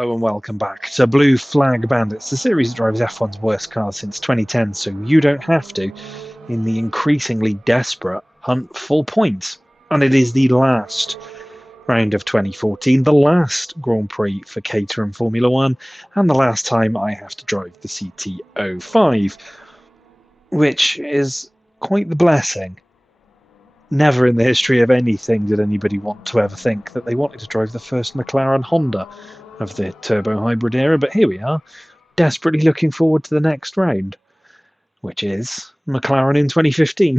Hello and welcome back to Blue Flag Bandits, the series that drives F1's worst cars since 2010, so you don't have to, in the increasingly desperate hunt for points. And it is the last round of 2014, the last Grand Prix for Caterham Formula 1, and the last time I have to drive the CT05, which is quite the blessing. Never in the history of anything did anybody want to ever think that they wanted to drive the first McLaren Honda of the turbo hybrid era, but here we are, desperately looking forward to the next round, which is McLaren in 2015.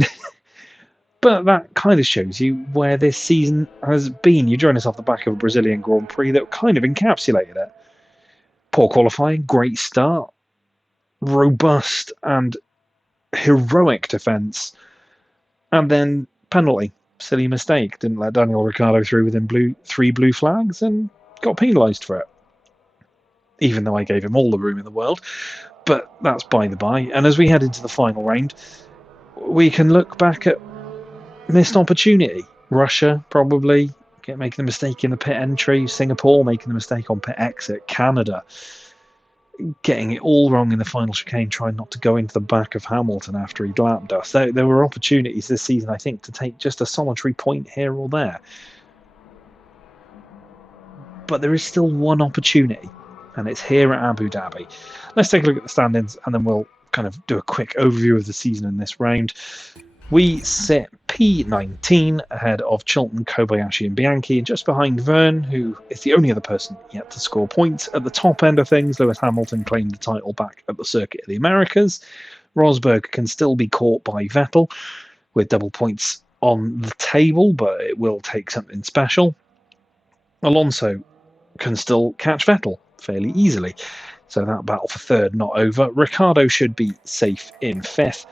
But that kind of shows you where this season has been. You join us off the back of a Brazilian Grand Prix that kind of encapsulated it. Poor qualifying, great start, robust and heroic defence, and then penalty. Silly mistake. Didn't let Daniel Ricciardo through within three blue flags and got penalised for it. Even though I gave him all the room in the world. But that's by the by. And as we head into the final round, we can look back at missed opportunity. Russia, probably, making the mistake in the pit entry. Singapore, making the mistake on pit exit. Canada, getting it all wrong in the final chicane, trying not to go into the back of Hamilton after he'd lapped us. There were opportunities this season, I think, to take just a solitary point here or there. But there is still one opportunity, and it's here at Abu Dhabi. Let's take a look at the standings, and then we'll kind of do a quick overview of the season in this round. We sit P19 ahead of Chilton, Kobayashi and Bianchi, and just behind Verne, who is the only other person yet to score points. At the top end of things, Lewis Hamilton claimed the title back at the Circuit of the Americas. Rosberg can still be caught by Vettel with double points on the table, but it will take something special. Alonso can still catch Vettel fairly easily, so that battle for third not over. Ricciardo should be safe in fifth.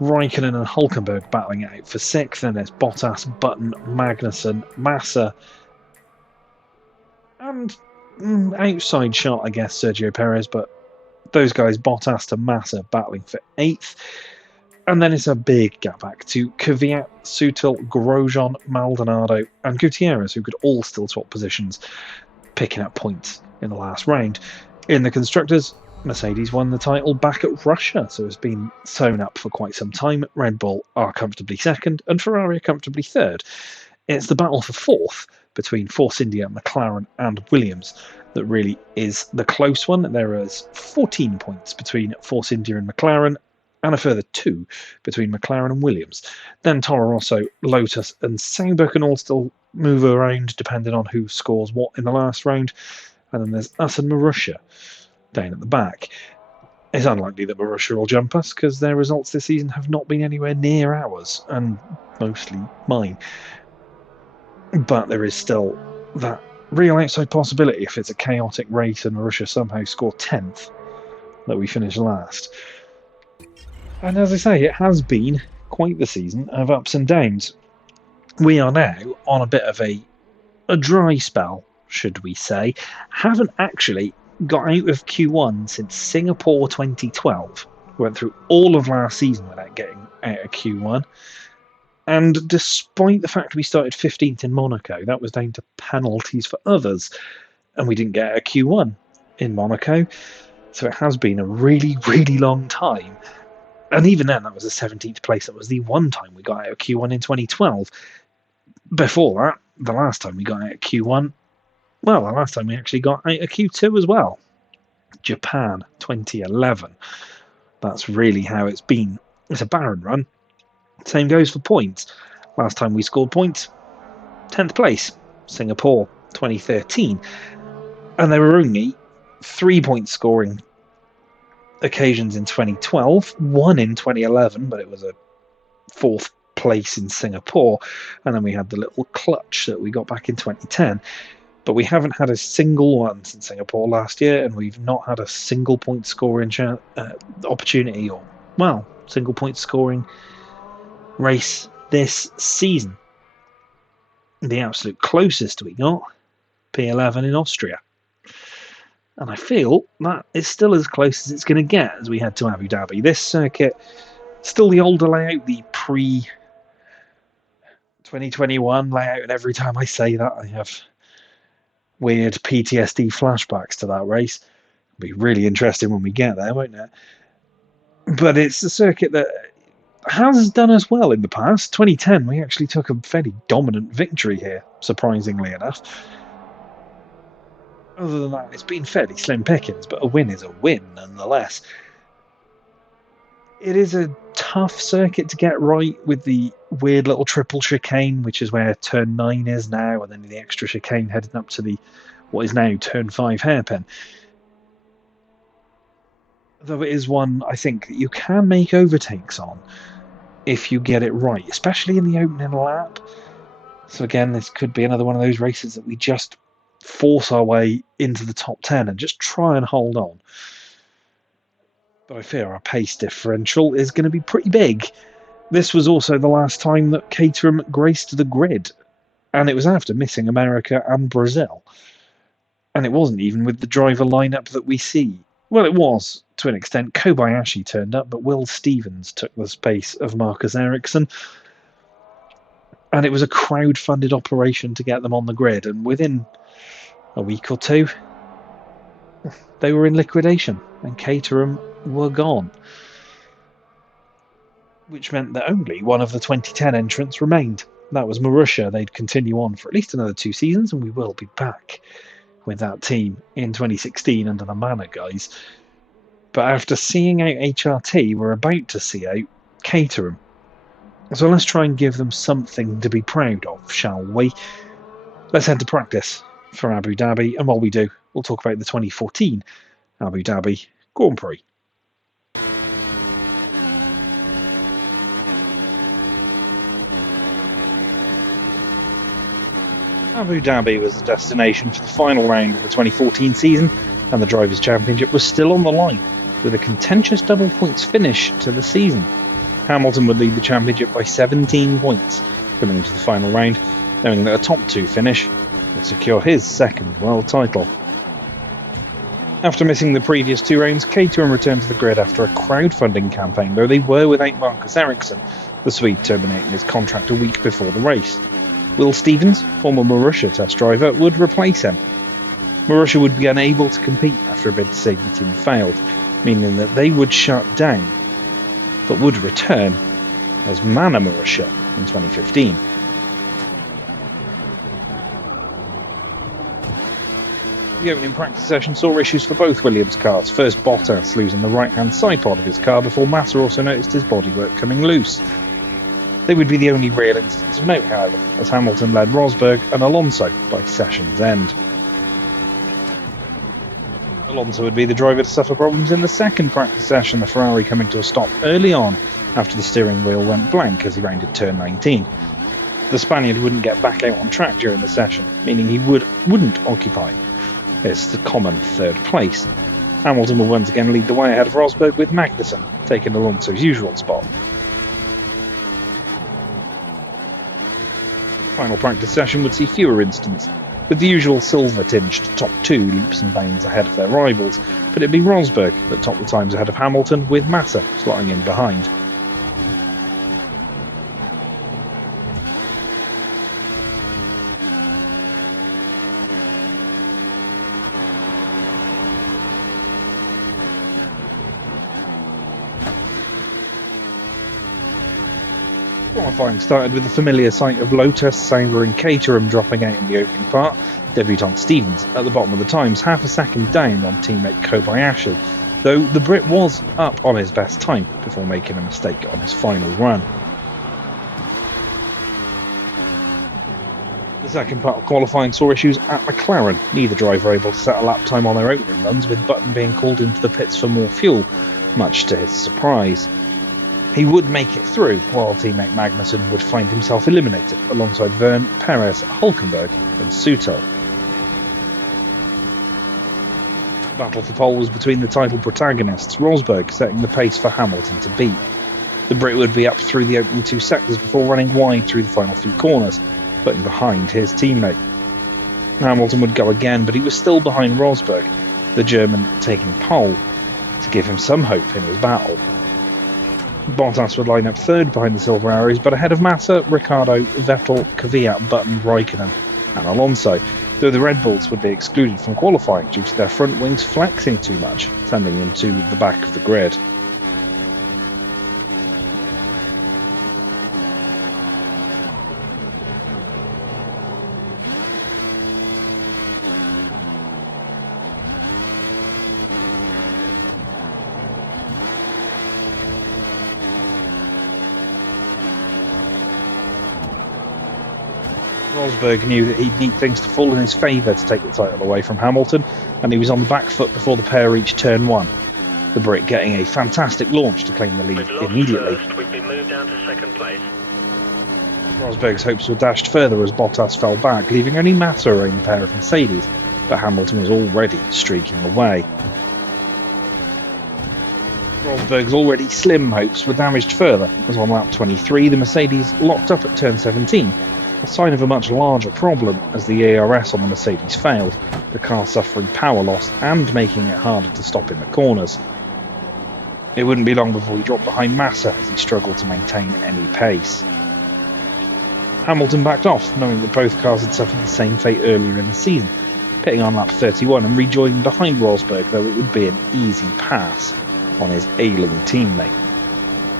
Raikkonen and Hulkenberg battling it out for sixth. Then there's Bottas, Button, Magnussen, Massa, and outside shot, I guess, Sergio Perez, but those guys, Bottas to Massa, battling for eighth. And then it's a big gap back to Kvyat, Sutil, Grosjean, Maldonado, and Gutierrez, who could all still swap positions, picking up points in the last round. In the Constructors, Mercedes won the title back at Russia, so it's been sewn up for quite some time. Red Bull are comfortably second, and Ferrari are comfortably third. It's the battle for fourth between Force India, McLaren, and Williams that really is the close one. There is 14 points between Force India and McLaren, and a further 2 between McLaren and Williams. Then Toro Rosso, Lotus, and Sauber can all still move around depending on who scores what in the last round. And then there's us and Marussia down at the back. It's unlikely that Marussia will jump us because their results this season have not been anywhere near ours, and mostly mine. But there is still that real outside possibility, if it's a chaotic race and Marussia somehow score 10th, that we finish last. And as I say, it has been quite the season of ups and downs. We are now on a bit of a dry spell, should we say. Haven't actually got out of Q1 since Singapore 2012. Went through all of last season without getting out of Q1. And despite the fact we started 15th in Monaco, that was down to penalties for others. And we didn't get out of Q1 in Monaco. So it has been a really, really long time. And even then, that was a 17th place. That was the one time we got out of Q1 in 2012. Before that, the last time we got out of Q1, well, the last time we actually got out of Q2 as well. Japan, 2011. That's really how it's been. It's a barren run. Same goes for points. Last time we scored points, 10th place, Singapore, 2013. And there were only 3 point scoring occasions in 2012, 1 in 2011, but it was a 4th place in Singapore. And then we had the little clutch that we got back in 2010. But we haven't had a single one since Singapore last year, and we've not had a single point scoring opportunity, or, well, single point scoring race this season. The absolute closest we got, P11 in Austria. And I feel that is still as close as it's going to get as we head to Abu Dhabi. This circuit, still the older layout, the pre-2021 layout, and every time I say that I have weird PTSD flashbacks to that race. It'll be really interesting when we get there, won't it? But it's a circuit that has done us well in the past. 2010, we actually took a fairly dominant victory here, surprisingly enough. Other than that, it's been fairly slim pickings, but a win is a win nonetheless. It is a tough circuit to get right with the weird little triple chicane, which is where turn 9 is now, and then the extra chicane heading up to the what is now turn 5 hairpin. Though it is one I think that you can make overtakes on if you get it right, especially in the opening lap. So again, this could be another one of those races that we just force our way into the top 10 and just try and hold on. But I fear our pace differential is going to be pretty big. This was also the last time that Caterham graced the grid, and it was after missing America and Brazil. And it wasn't even with the driver lineup that we see. Well, it was, to an extent. Kobayashi turned up, but Will Stevens took the space of Marcus Ericsson. And it was a crowd-funded operation to get them on the grid, and within a week or two, they were in liquidation, and Caterham were gone. Which meant that only one of the 2010 entrants remained. That was Marussia. They'd continue on for at least another 2 seasons, and we will be back with that team in 2016 under the Manor guys. But after seeing out HRT, we're about to see out Caterham. So let's try and give them something to be proud of, shall we? Let's head to practice for Abu Dhabi, and while we do, we'll talk about the 2014 Abu Dhabi Grand Prix. Abu Dhabi was the destination for the final round of the 2014 season, and the Drivers' Championship was still on the line, with a contentious double points finish to the season. Hamilton would lead the championship by 17 points, coming into the final round, knowing that a top 2 finish would secure his second world title. After missing the previous 2 rounds, Caterham returned to the grid after a crowdfunding campaign, though they were without Marcus Ericsson, the Swede terminating his contract a week before the race. Will Stevens, former Marussia test driver, would replace him. Marussia would be unable to compete after a bid to save the team failed, meaning that they would shut down, but would return as Manor Marussia in 2015. The opening practice session saw issues for both Williams cars. First, Bottas losing the right-hand side pod of his car before Massa also noticed his bodywork coming loose. They would be the only real incidents of note, however, as Hamilton led Rosberg and Alonso by session's end. Alonso would be the driver to suffer problems in the second practice session, the Ferrari coming to a stop early on after the steering wheel went blank as he rounded turn 19. The Spaniard wouldn't get back out on track during the session, meaning he wouldn't occupy the common third place. Hamilton will once again lead the way ahead of Rosberg, with Magnussen taking Alonso's usual spot. The final practice session would see fewer incidents, with the usual silver-tinged top 2 leaps and bounds ahead of their rivals, but it'd be Rosberg that topped the times ahead of Hamilton, with Massa slotting in behind. Qualifying started with the familiar sight of Lotus, Sauber and Caterham dropping out in the opening part, debutant Stevens at the bottom of the times, half a second down on teammate Kobayashi, though the Brit was up on his best time before making a mistake on his final run. The second part of qualifying saw issues at McLaren, neither driver able to set a lap time on their opening runs, with Button being called into the pits for more fuel, much to his surprise. He would make it through, while teammate Magnussen would find himself eliminated alongside Verne, Perez, Hulkenberg and Sutil. The battle for pole was between the title protagonists, Rosberg setting the pace for Hamilton to beat. The Brit would be up through the opening 2 sectors before running wide through the final few corners, putting behind his teammate. Hamilton would go again, but he was still behind Rosberg, the German taking pole, to give him some hope in his battle. Bottas would line up third behind the Silver Arrows, but ahead of Massa, Ricciardo, Vettel, Kvyat, Button, Raikkonen and Alonso. The though the Red Bulls would be excluded from qualifying due to their front wings flexing too much, sending them to the back of the grid. Rosberg knew that he'd need things to fall in his favour to take the title away from Hamilton, and he was on the back foot before the pair reached turn 1. The Brit getting a fantastic launch to claim the lead immediately. We've been moved down to second place. Rosberg's hopes were dashed further as Bottas fell back, leaving only Massa in the pair of Mercedes, but Hamilton was already streaking away. Rosberg's already slim hopes were damaged further, as on lap 23 the Mercedes locked up at turn 17, a sign of a much larger problem as the ERS on the Mercedes failed, the car suffering power loss and making it harder to stop in the corners. It wouldn't be long before he dropped behind Massa as he struggled to maintain any pace. Hamilton backed off, knowing that both cars had suffered the same fate earlier in the season, pitting on lap 31 and rejoining behind Rosberg, though it would be an easy pass on his ailing teammate.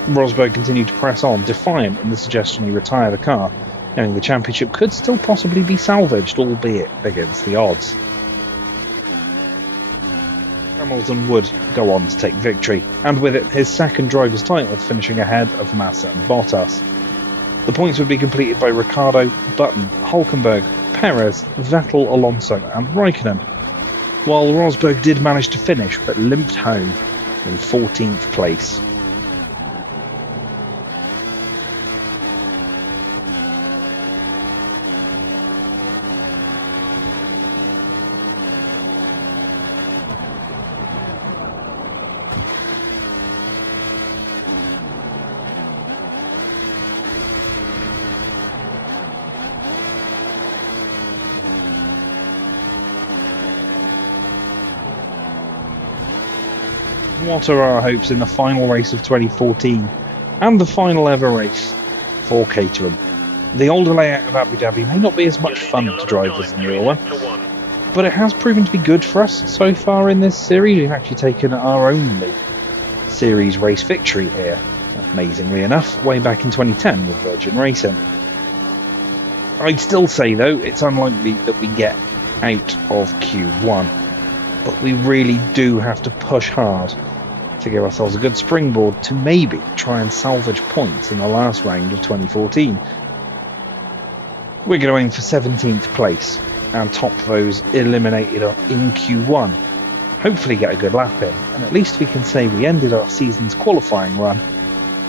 Rosberg continued to press on, defiant in the suggestion he retire the car, knowing the championship could still possibly be salvaged, albeit against the odds. Hamilton would go on to take victory, and with it his second driver's title, finishing ahead of Massa and Bottas. The points would be completed by Ricciardo, Button, Hülkenberg, Perez, Vettel, Alonso and Raikkonen, while Rosberg did manage to finish but limped home in 14th place. What are our hopes in the final race of 2014 and the final ever race for Caterham? The older layout of Abu Dhabi may not be as much fun to drive as the newer one, but it has proven to be good for us so far in this series. We've actually taken our only series race victory here, amazingly enough, way back in 2010 with Virgin Racing. I'd still say though it's unlikely that we get out of Q1, but we really do have to push hard to give ourselves a good springboard to maybe try and salvage points in the last round of 2014. We're going to aim for 17th place and top those eliminated in Q1. Hopefully get a good lap in, and at least we can say we ended our season's qualifying run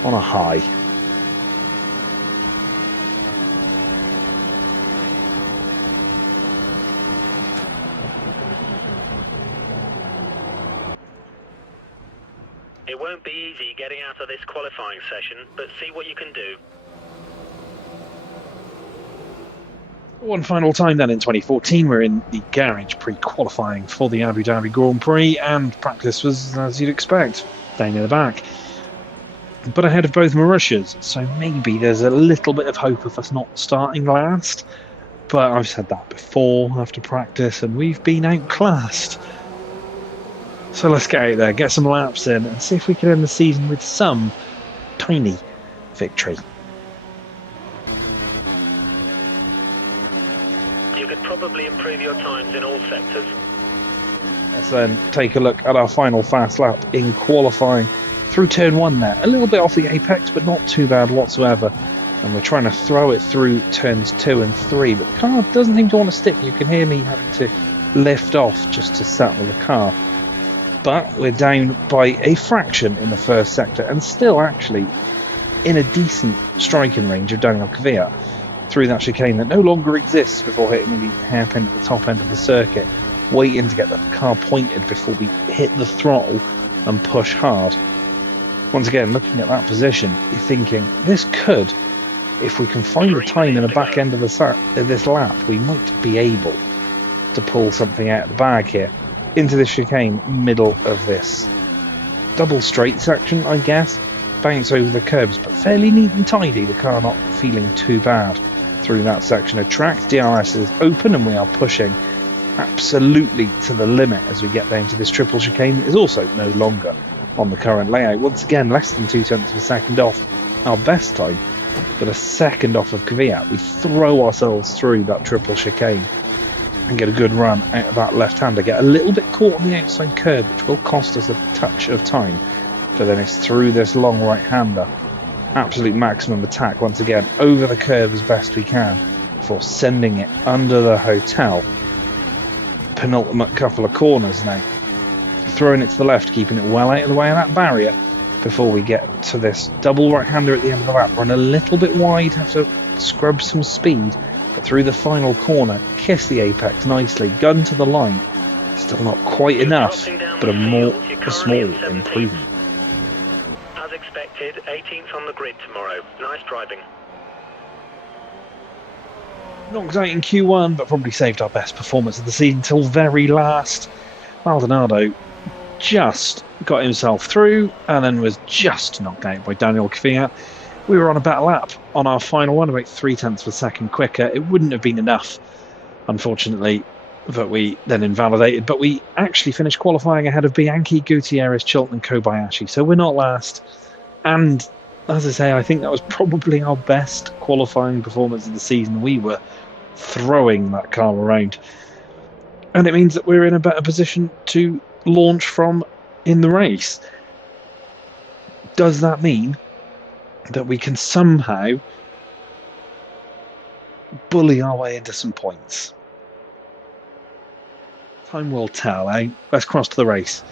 on a high. It won't be easy getting out of this qualifying session, but see what you can do. One final time then in 2014, we're in the garage pre-qualifying for the Abu Dhabi Grand Prix, and practice was, as you'd expect, down in the back. But ahead of both Marussias, so maybe there's a little bit of hope of us not starting last. But I've said that before after practice, and we've been outclassed. So let's get out there, get some laps in, and see if we can end the season with some tiny victory. You could probably improve your times in all sectors. Let's then take a look at our final fast lap in qualifying through turn 1 there. A little bit off the apex, but not too bad whatsoever. And we're trying to throw it through turns 2 and 3, but the car doesn't seem to want to stick. You can hear me having to lift off just to settle the car. But we're down by a fraction in the first sector, and still actually in a decent striking range of Daniel Kvyat through that chicane that no longer exists before hitting the hairpin at the top end of the circuit, waiting to get the car pointed before we hit the throttle and push hard. Once again, looking at that position, you're thinking, this could, if we can find the time in the back end of this lap, we might be able to pull something out of the bag here. Into the chicane, middle of this double straight section, I guess. Bounce over the curbs, but fairly neat and tidy, the car not feeling too bad through that section of track. DRS is open and we are pushing absolutely to the limit as we get down to this triple chicane. It is also no longer on the current layout. Once again, less than 0.2 of a second off our best time, but a second off of Kvyat. We throw ourselves through that triple chicane and get a good run out of that left-hander. Get a little bit caught on the outside curb, which will cost us a touch of time, but then it's through this long right-hander. Absolute maximum attack once again, over the curve as best we can before sending it under the hotel. Penultimate couple of corners now. Throwing it to the left, keeping it well out of the way of that barrier before we get to this double right-hander at the end of the lap. Run a little bit wide, have to scrub some speed, but through the final corner, kiss the apex nicely, gun to the line. Still not quite enough, but a small improvement. As expected, 18th on the grid tomorrow. Nice driving. Knocked out in Q1, but probably saved our best performance of the season till very last. Maldonado just got himself through and then was just knocked out by Daniel Kvyat. We were on a better lap on our final one, about 0.3 of a second quicker. It wouldn't have been enough, unfortunately, that we then invalidated, but we actually finished qualifying ahead of Bianchi, Gutierrez, Chilton and Kobayashi, so we're not last. And as I say, I think that was probably our best qualifying performance of the season. We were throwing that car around, and it means that we're in a better position to launch from in the race. Does that mean that we can somehow bully our way into some points? Time will tell, eh? Let's cross to the race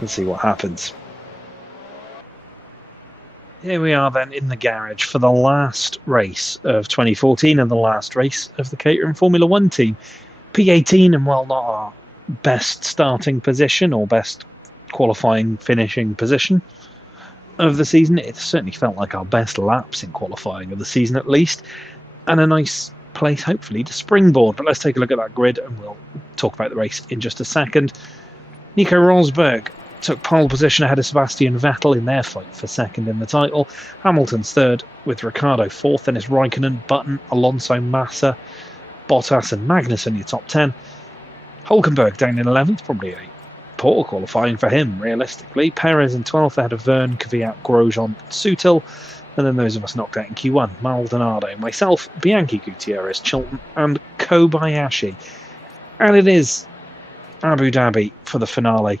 and see what happens. Here we are then in the garage for the last race of 2014 and the last race of the Caterham Formula 1 team. P18, and while not our best starting position or best qualifying finishing position of the season, it certainly felt like our best laps in qualifying of the season at least, and a nice place hopefully to springboard. But let's take a look at that grid and we'll talk about the race in just a second. Nico Rosberg took pole position ahead of Sebastian Vettel in their fight for second in the title. Hamilton's third, with Ricciardo fourth, then it's Raikkonen, Button, Alonso, Massa, Bottas and Magnussen in your top 10. Hulkenberg down in 11th, probably a poor qualifying for him realistically. Perez in 12th ahead of Verne, Kvyat, Grosjean, Sutil, and then those of us knocked out in Q1, Maldonado, myself, Bianchi, Gutierrez, Chilton and Kobayashi. And it is Abu Dhabi for the finale.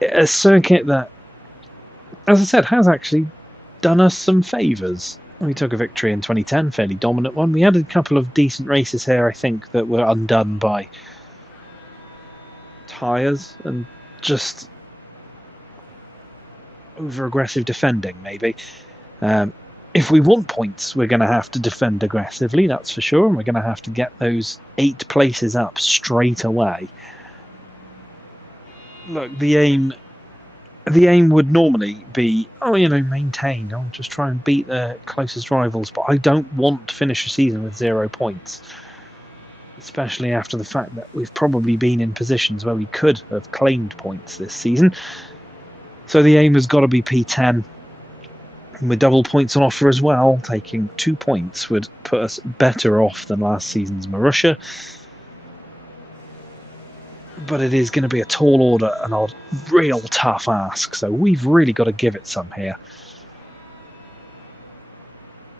A circuit that, as I said, has actually done us some favours. We took a victory in 2010, fairly dominant one. We had a couple of decent races here, I think, that were undone by tyres and just over-aggressive defending, maybe. If we want points, we're going to have to defend aggressively, that's for sure, and we're going to have to get those 8 places up straight away. Look, the aim would normally be, maintain. I'll just try and beat the closest rivals, but I don't want to finish a season with 0 points, especially after the fact that we've probably been in positions where we could have claimed points this season. So the aim has got to be P10, and with double points on offer as well, taking 2 points would put us better off than last season's Marussia. But it is going to be a tall order and a real tough ask, so we've really got to give it some here.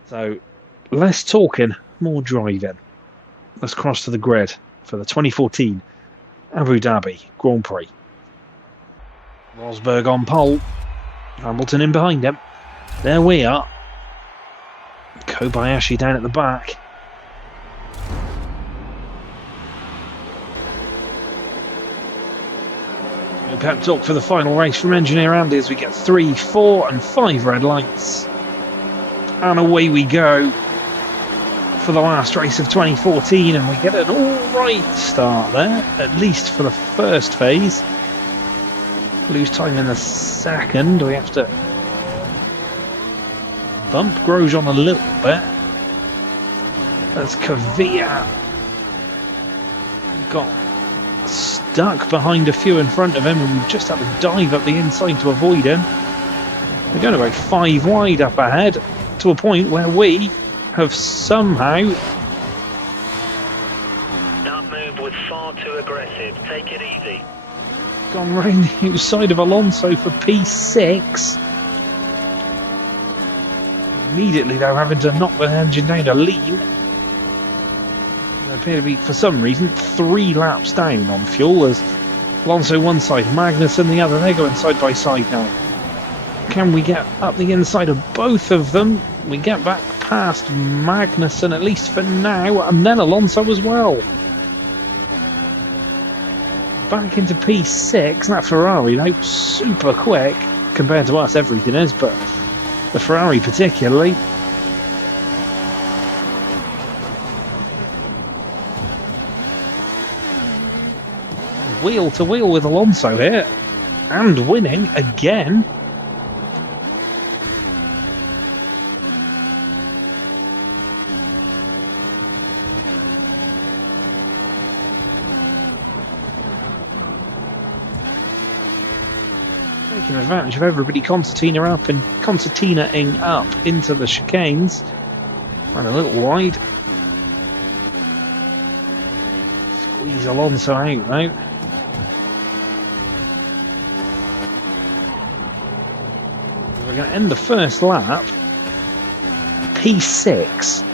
So less talking, more driving. Let's cross to the grid for the 2014 Abu Dhabi Grand Prix. Rosberg on pole, Hamilton in behind him. There we are. Kobayashi down at the back. Pep talk for the final race from engineer Andy as we get 3, 4 and 5 red lights, and away we go for the last race of 2014, and we get an alright start there, at least for the first phase. Lose time in the second. We have to bump Grosjean a little bit. That's Kvyat got stuck behind a few in front of him, and we've just had to dive up the inside to avoid him. We're going about 5 wide up ahead, to a point where we have somehow aggressive. Take it easy. Gone round the outside of Alonso for P6. Immediately, though, having to knock the engine down to lean. They appear to be, for some reason, 3 laps down on fuel. As Alonso one side, Magnussen the other. They're going side by side now. Can we get up the inside of both of them? We get back past Magnussen, at least for now, and then Alonso as well. Back into P6. That Ferrari, though, super quick compared to us. Everything is, but the Ferrari particularly. Wheel to wheel with Alonso here, and winning again. Taking advantage of everybody concertinaing up into the chicanes. And a little wide. Squeeze Alonso out though. We're going to end the first lap P6,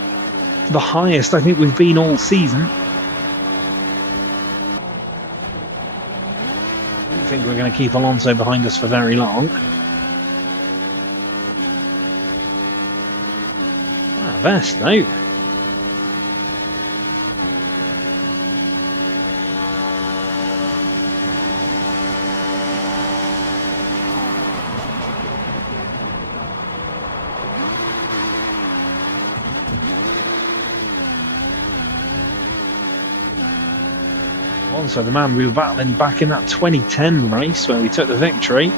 the highest I think we've been all season. I don't think we're going to keep Alonso behind us for very long. Best though. Also, the man we were battling back in that 2010 race where we took the victory.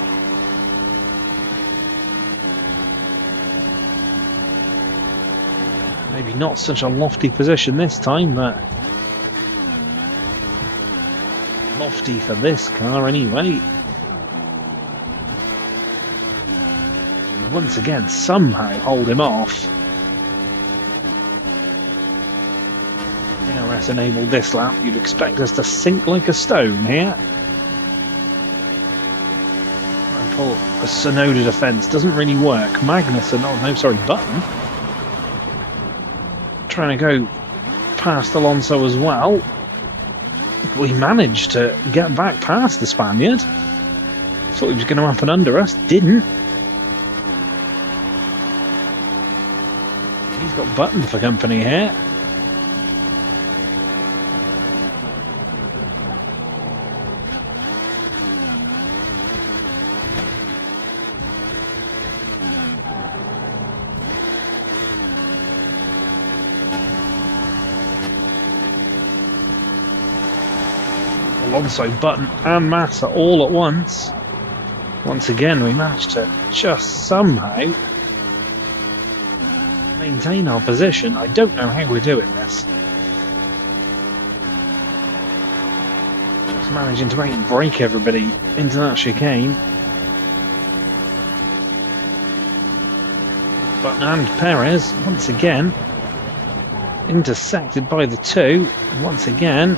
Maybe not such a lofty position this time, but lofty for this car anyway. Once again, somehow hold him off. DRS enabled this lap. You'd expect us to sink like a stone here. And pull a Sonoda defence doesn't really work. Magnussen, oh no, sorry, Button. Trying to go past Alonso as well. We managed to get back past the Spaniard. Thought he was going to happen under us. Didn't. He's got Button for company here. Alonso, Button and Massa all at once. Once again we managed to just somehow maintain our position. I don't know how we're doing this. Just managing to outbrake everybody into that chicane. Button and Perez once again intersected by the two. Once again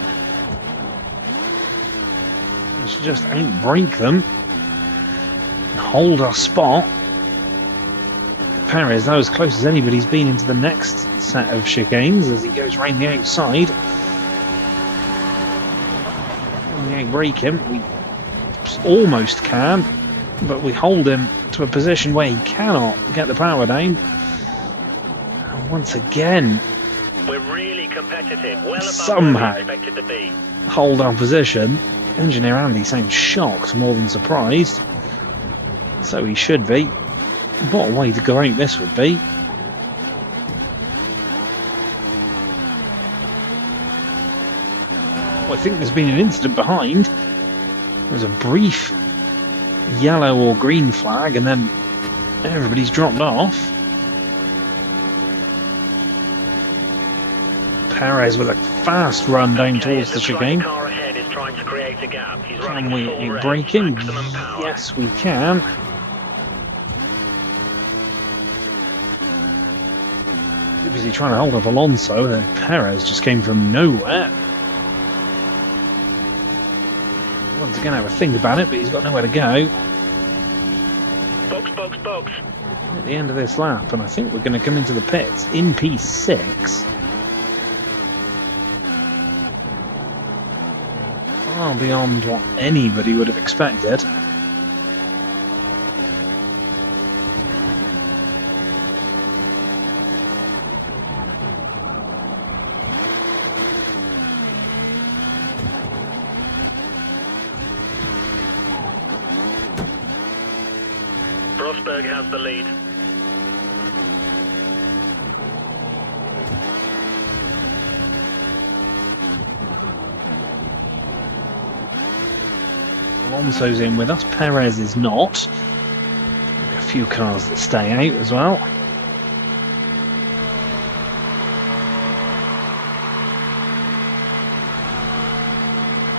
just outbrake them and hold our spot. Perez, that was as close as anybody's been into the next set of chicanes as he goes round the outside. When we outbrake him, we almost can, but we hold him to a position where he cannot get the power down. And once again, we're really competitive, well above somehow where we expected to be. Hold our position. Engineer Andy sounds shocked more than surprised. So he should be. What a way to go out this would be. Oh, I think there's been an incident behind. There's a brief yellow or green flag and then everybody's dropped off. Perez with a fast run down towards the chicane. Trying to create a gap. He's Can we break him? Yes, we can. Too busy trying to hold up Alonso, then Perez just came from nowhere. One's going to have a think about it, but he's got nowhere to go. Box, box, box. At the end of this lap, and I think we're going to come into the pits in P6. Far beyond what anybody would have expected. Rosberg has the lead. Alonso's in with us, Perez is not. A few cars that stay out as well.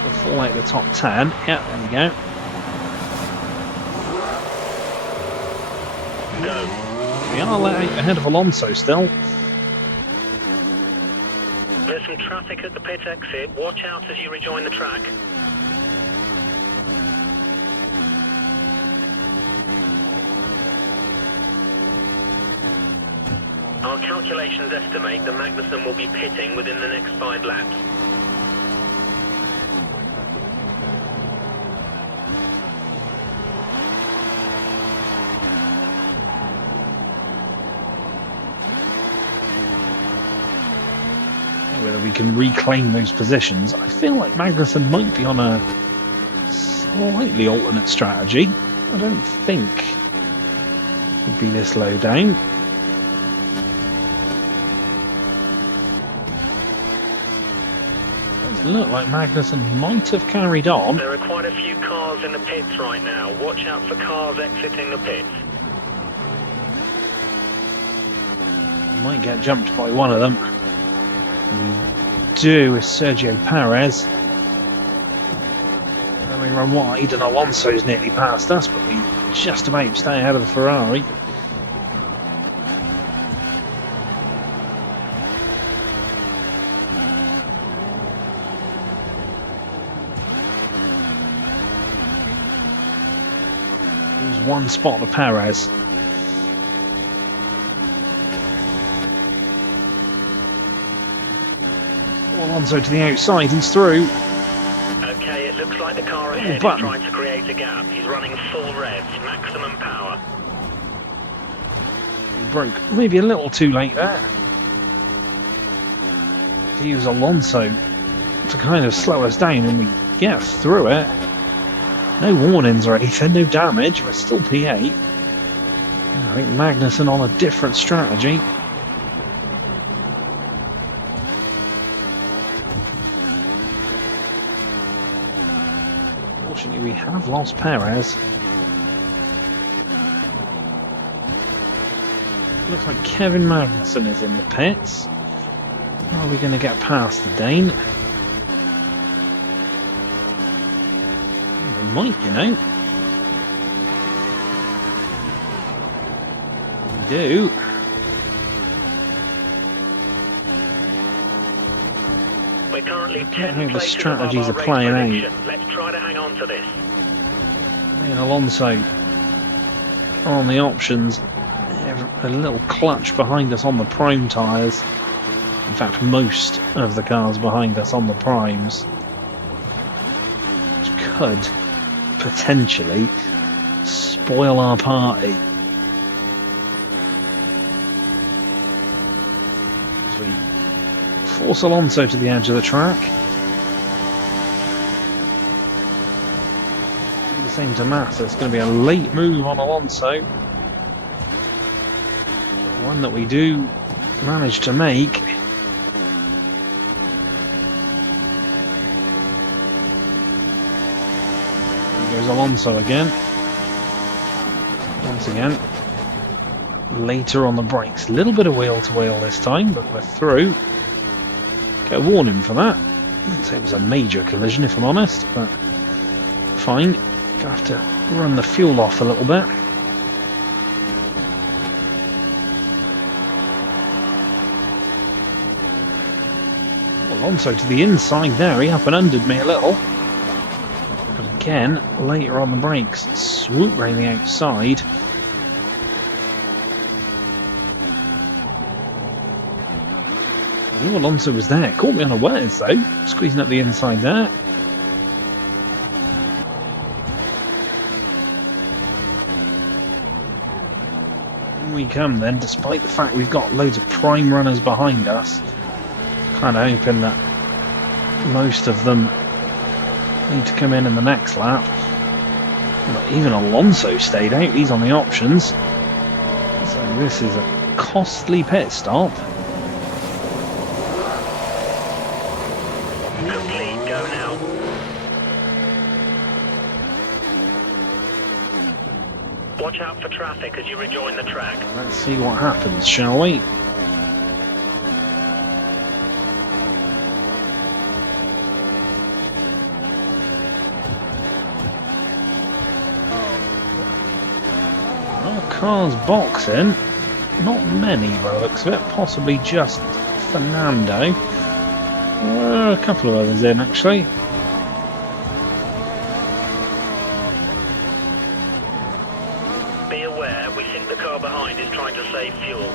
We'll fall out the top 10. Yeah, there we go. We are let out ahead of Alonso still. There's some traffic at the pit exit. Watch out as you rejoin the track. Our calculations estimate that Magnussen will be pitting within the next 5 laps. Whether we can reclaim those positions. I feel like Magnussen might be on a slightly alternate strategy. I don't think he'd be this low down. Does look like Magnussen might have carried on. There are quite a few cars in the pits right now. Watch out for cars exiting the pits. Might get jumped by one of them. We do with Sergio Perez. And we run wide, and Alonso's nearly past us, but we just about stay ahead of the Ferrari. There's one spot to Perez. Alonso to the outside, he's through. Okay, it looks like the car ahead is trying to create a gap. He's running full revs, maximum power. He broke maybe a little too late there. To use Alonso to kind of slow us down and we get through it. No warnings or anything, no damage, we're still P8. I think Magnussen on a different strategy. Unfortunately, we have lost Perez. Looks like Kevin Magnussen is in the pits. Are we going to get past the Dane? We might, you know. We do. We're currently I don't 10 think the places strategies above are our playing race out. prediction. Let's try to hang on to this. And Alonso on the options. A little clutch behind us on the prime tyres. In fact, most of the cars behind us on the primes. Which could potentially spoil our party. As we force Alonso to the edge of the track. Do the same to Massa. It's going to be a late move on Alonso. One that we do manage to make. There goes Alonso again. Once again. Later on the brakes. A little bit of wheel to wheel this time, but we're through. Get a warning for that. I'd say it was a major collision if I'm honest, but fine. Gonna have to run the fuel off a little bit. Alonso to the inside there, he up and undered me a little. But again, later on the brakes, swoop round the outside. I knew Alonso was there. Caught me unawares though, squeezing up the inside there. In we come then, despite the fact we've got loads of prime runners behind us. Kind of hoping that most of them need to come in the next lap. But even Alonso stayed out, he's on the options. So this is a costly pit stop. Complete, go now. Watch out for traffic as you rejoin the track. Let's see what happens, shall we? Cars boxing, not many by the looks of it, possibly just Fernando. A couple of others in actually. Be aware, we think the car behind is trying to save fuel.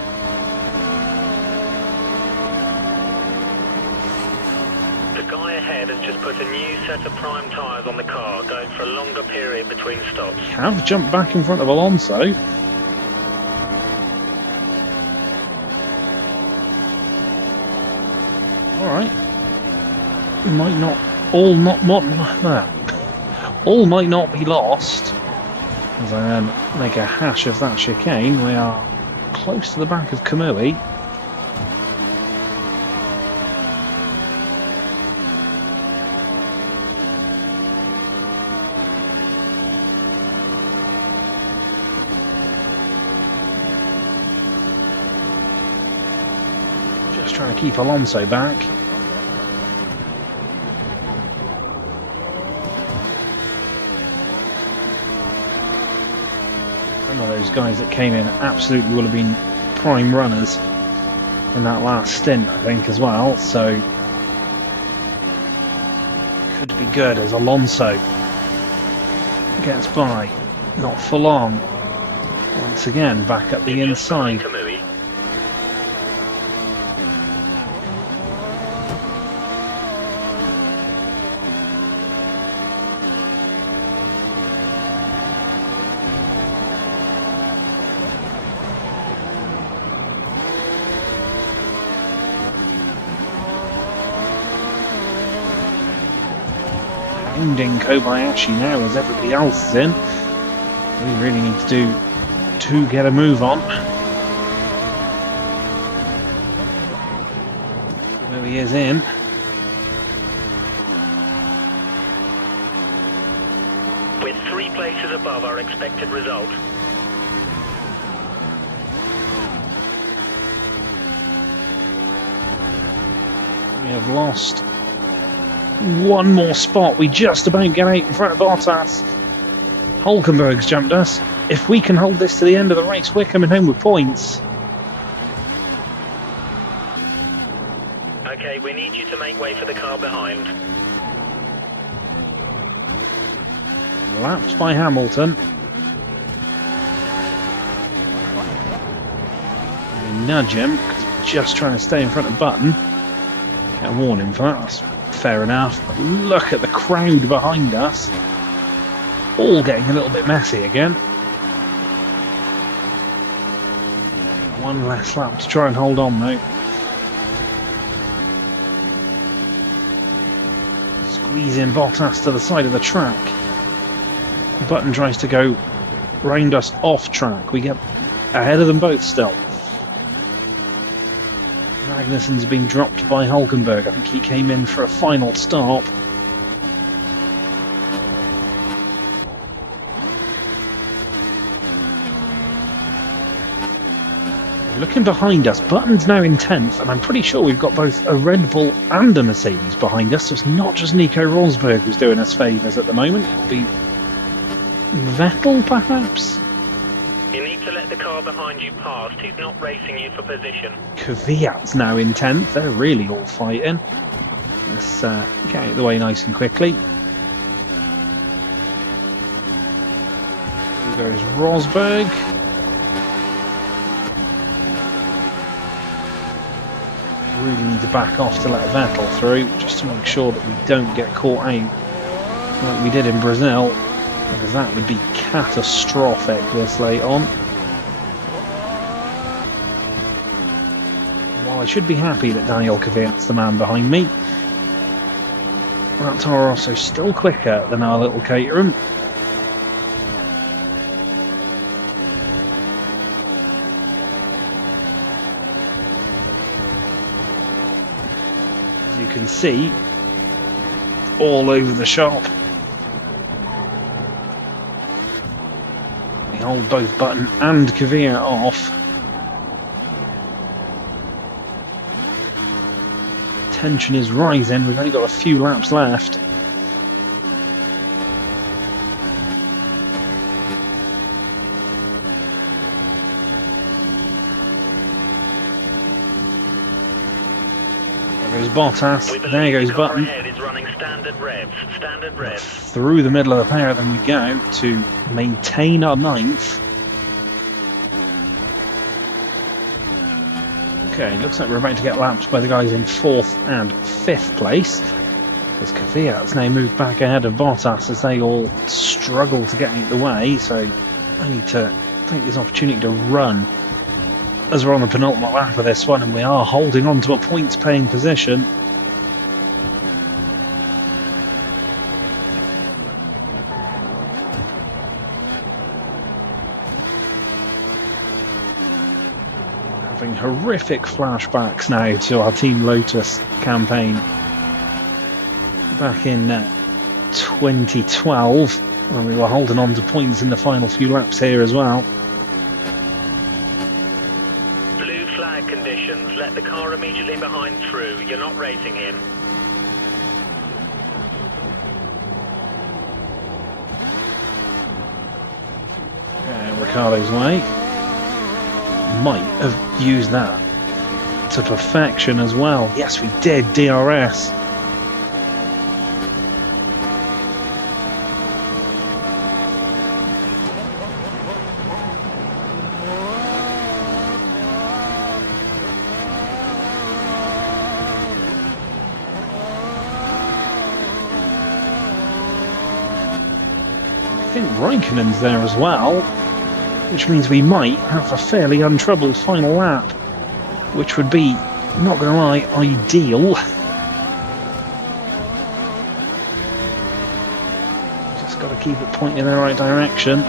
The guy ahead has just put a new set of prime tyres on the car, going for a longer period between stops. Have jumped back in front of Alonso. Alright. Might not all might not be lost. As I then make a hash of that chicane, we are close to the back of Kamui. Just trying to keep Alonso back. Some of those guys that came in absolutely would have been prime runners in that last stint, I think, as well. So could be good as Alonso gets by, not for long. Once again, back up the inside. Hounding Kobayashi now as everybody else is in. We really need to get a move on. There he is in. We're 3 places above our expected result. We have lost one more spot. We just about get out in front of Bottas. Hulkenberg's jumped us. If we can hold this to the end of the race, we're coming home with points. Okay, we need you to make way for the car behind. Lapped by Hamilton. We nudge him because we're just trying to stay in front of Button. Get a warning for that. That's fair enough. But look at the crowd behind us. All getting a little bit messy again. One less lap to try and hold on though. Squeezing Bottas to the side of the track. Button tries to go round us off track. We get ahead of them both still. Magnussen's been dropped by Hulkenberg. I think he came in for a final stop. Looking behind us, Button's now in 10th, and I'm pretty sure we've got both a Red Bull and a Mercedes behind us, so it's not just Nico Rosberg who's doing us favours at the moment. It'll be Vettel, perhaps? You need to let the car behind you past. He's not racing you for position. Kvyat's now in 10th. They're really all fighting. Let's get out of the way nice and quickly. goes Rosberg. Really need to back off to let Vettel through, just to make sure that we don't get caught out like we did in Brazil, because that would be catastrophic this late on. While I should be happy that Daniel Kvyat's the man behind me, that Toro Rosso still quicker than our little Caterham. As you can see, all over the shop. We hold both Button and Kvyat off. Tension is rising, we've only got a few laps left. There goes Bottas, there goes Button. Is running standard revs. Through the middle of the pair then we go to maintain our 9th. Okay, looks like we're about to get lapped by the guys in 4th and 5th place, as Kvyat's now moved back ahead of Bottas as they all struggle to get out of the way, so I need to take this opportunity to run as we're on the penultimate lap of this one, and we are holding on to a points paying position. Having horrific flashbacks now to our Team Lotus campaign back in 2012, when we were holding on to points in the final few laps here as well. Blue flag conditions, let the car immediately behind through, you're not racing him. Ricardo's way. Might have used that to perfection as well. Yes, we did. DRS. I think Raikkonen's there as well, which means we might have a fairly untroubled final lap, which would be, not gonna lie, ideal. Just got to keep it pointing in the right direction.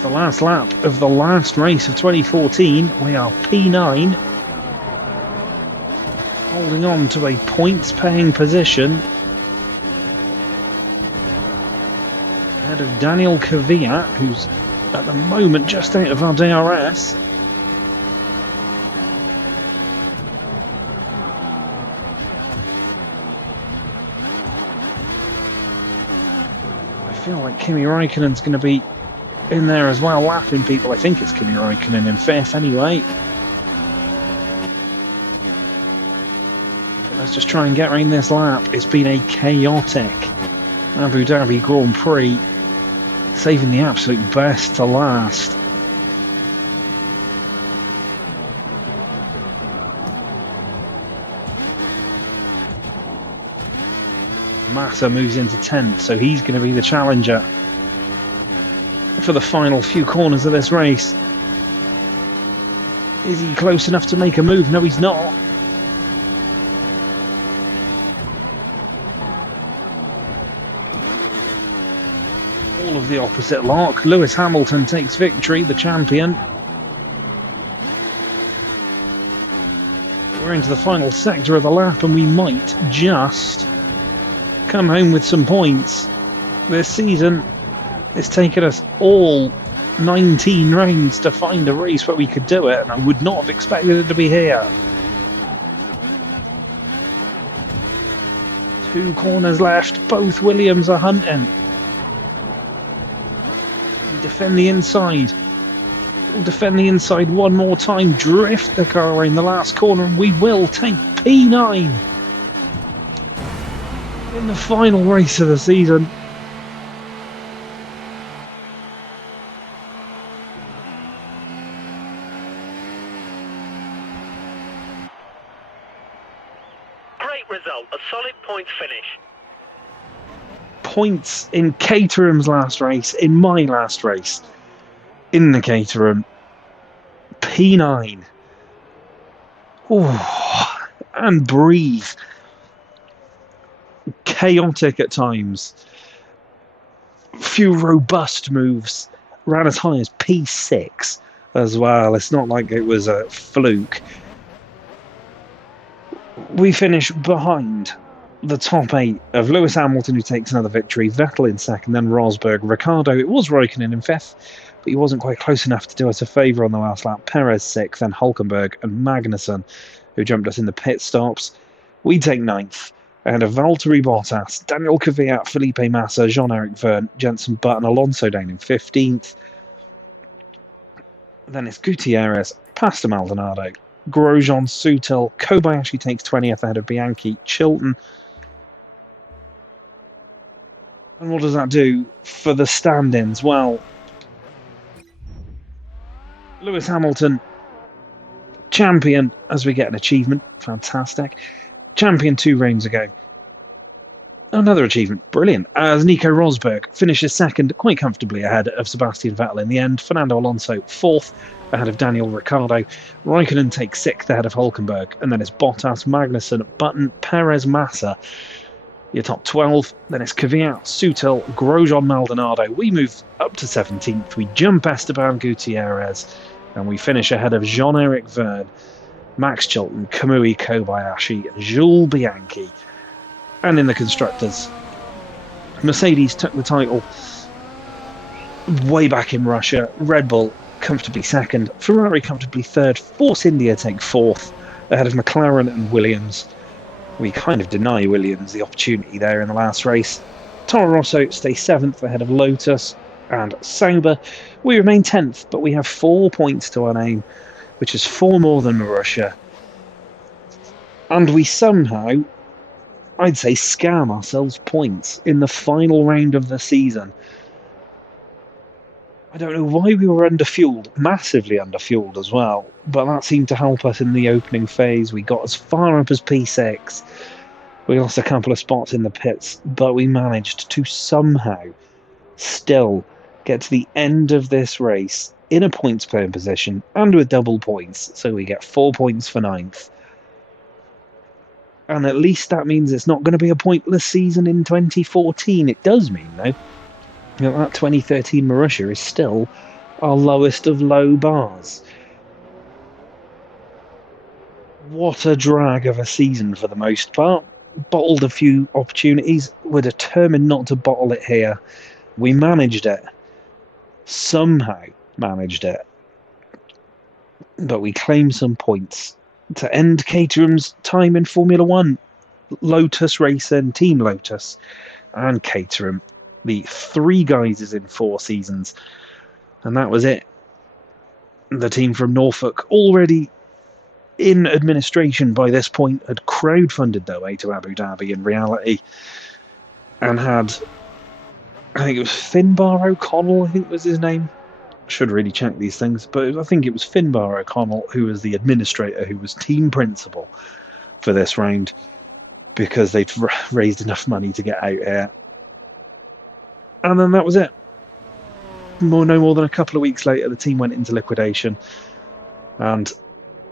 The last lap of the last race of 2014, we are P9, holding on to a points paying position ahead of Daniel Kvyat, who's at the moment just out of our DRS. I feel like Kimi Raikkonen's going to be in there as well, lapping people. I think it's Kimi Raikkonen in 5th anyway. But let's just try and get around this lap. It's been a chaotic Abu Dhabi Grand Prix, saving the absolute best to last. Massa moves into 10th, so he's going to be the challenger for the final few corners of this race. Is he close enough to make a move? No, he's not. All of the opposite lot. Lewis Hamilton takes victory, the champion. We're into the final sector of the lap and we might just come home with some points. This season, it's taken us all 19 rounds to find a race where we could do it, and I would not have expected it to be here. 2 corners left, both Williams are hunting. We defend the inside. We'll defend the inside one more time, drift the car around the last corner, and we will take P9 in the final race of the season. Great result, a solid points finish. Points in Caterham's last race, in my last race, in the Caterham. P9. Ooh, and breathe. Chaotic at times. Few robust moves. Ran as high as P6 as well. It's not like it was a fluke. We finish behind the top 8 of Lewis Hamilton, who takes another victory, Vettel in second, then Rosberg, Ricciardo. It was Raikkonen in 5th, but he wasn't quite close enough to do us a favour on the last lap. Perez 6th, then Hülkenberg and Magnussen, who jumped us in the pit stops. We take 9th, ahead of Valtteri Bottas, Daniel Kvyat, Felipe Massa, Jean-Eric Vergne, Jenson Button, Alonso down in 15th. Then it's Gutierrez, Pastor Maldonado, Grosjean, Sutil, Kobayashi takes 20th ahead of Bianchi, Chilton. And what does that do for the stand-ins? Well, Lewis Hamilton, champion, as we get an achievement. Fantastic. Champion 2 rounds ago. Another achievement. Brilliant. As Nico Rosberg finishes second, quite comfortably ahead of Sebastian Vettel in the end. Fernando Alonso 4th, ahead of Daniel Ricciardo. Raikkonen takes 6th ahead of Hülkenberg. And then it's Bottas, Magnussen, Button, Perez, Massa. Your top 12. Then it's Kvyat, Sutil, Grosjean, Maldonado. We move up to 17th. We jump Esteban Gutierrez. And we finish ahead of Jean-Eric Vergne, Max Chilton, Kamui Kobayashi, and Jules Bianchi. And in the Constructors, Mercedes took the title way back in Russia. Red Bull comfortably second. Ferrari comfortably third. Force India take 4th, ahead of McLaren and Williams. We kind of deny Williams the opportunity there in the last race. Toro Rosso stays 7th, ahead of Lotus and Sauber. We remain 10th, but we have 4 points to our name, which is 4 more than Russia. And we somehow, I'd say, scam ourselves points in the final round of the season. I don't know why we were underfueled, massively underfueled as well, but that seemed to help us in the opening phase. We got as far up as P6. We lost a couple of spots in the pits, but we managed to somehow still get to the end of this race in a points playing position and with double points, so we get 4 points for 9th. And at least that means it's not going to be a pointless season in 2014. It does mean, though, that 2013 Marussia is still our lowest of low bars. What a drag of a season for the most part. Bottled a few opportunities. We're determined not to bottle it here. We managed it. Somehow managed it. But we claim some points to end Caterham's time in Formula 1. Lotus Racing, Team Lotus, and Caterham. The 3 guys in 4 seasons. And that was it. The team from Norfolk, already in administration by this point, had crowdfunded their way to Abu Dhabi in reality. And had, I think it was Finbar O'Connell, I think was his name. Should really check these things, but I think it was Finbar O'Connell who was the administrator, who was team principal for this round, because they'd raised enough money to get out here. And then that was it. No more than a couple of weeks later, the team went into liquidation, and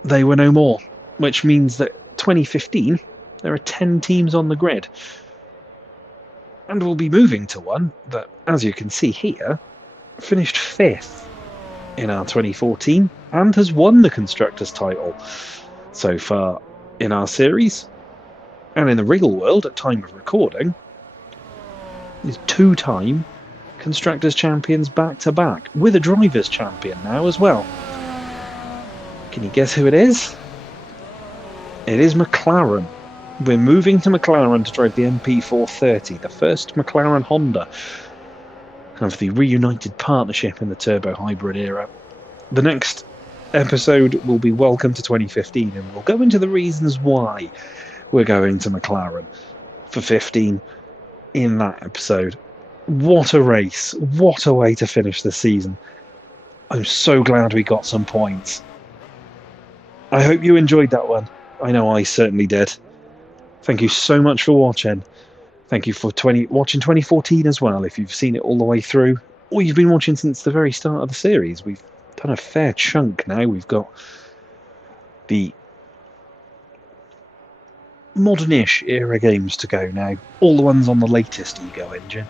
they were no more, which means that 2015, there are 10 teams on the grid. And we'll be moving to one that, as you can see here, finished 5th in our 2014 and has won the Constructors' title so far in our series. And in the real world, at time of recording, is 2-time Constructors' champions back-to-back, with a Drivers' champion now as well. Can you guess who it is? It is McLaren. We're moving to McLaren to drive the MP430, the first McLaren Honda of the reunited partnership in the turbo hybrid era. The next episode will be Welcome to 2015, and we'll go into the reasons why we're going to McLaren for 15 in that episode. What a race. What a way to finish the season. I'm so glad we got some points. I hope you enjoyed that one. I know I certainly did. Thank you so much for watching. Thank you for watching 2014 as well, if you've seen it all the way through, or you've been watching since the very start of the series. We've done a fair chunk now. We've got the modern-ish era games to go now, all the ones on the latest Ego engine.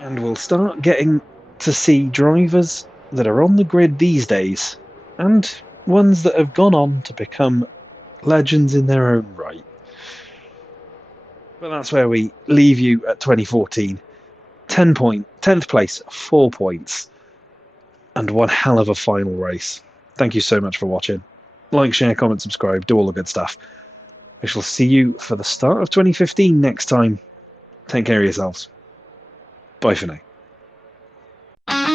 And we'll start getting to see drivers that are on the grid these days, and ones that have gone on to become legends in their own right. But that's where we leave you at 2014. 10th place, 4 points, and one hell of a final race. Thank you so much for watching. Like, share, comment, subscribe, do all the good stuff. I shall see you for the start of 2015 next time. Take care of yourselves. Bye for now.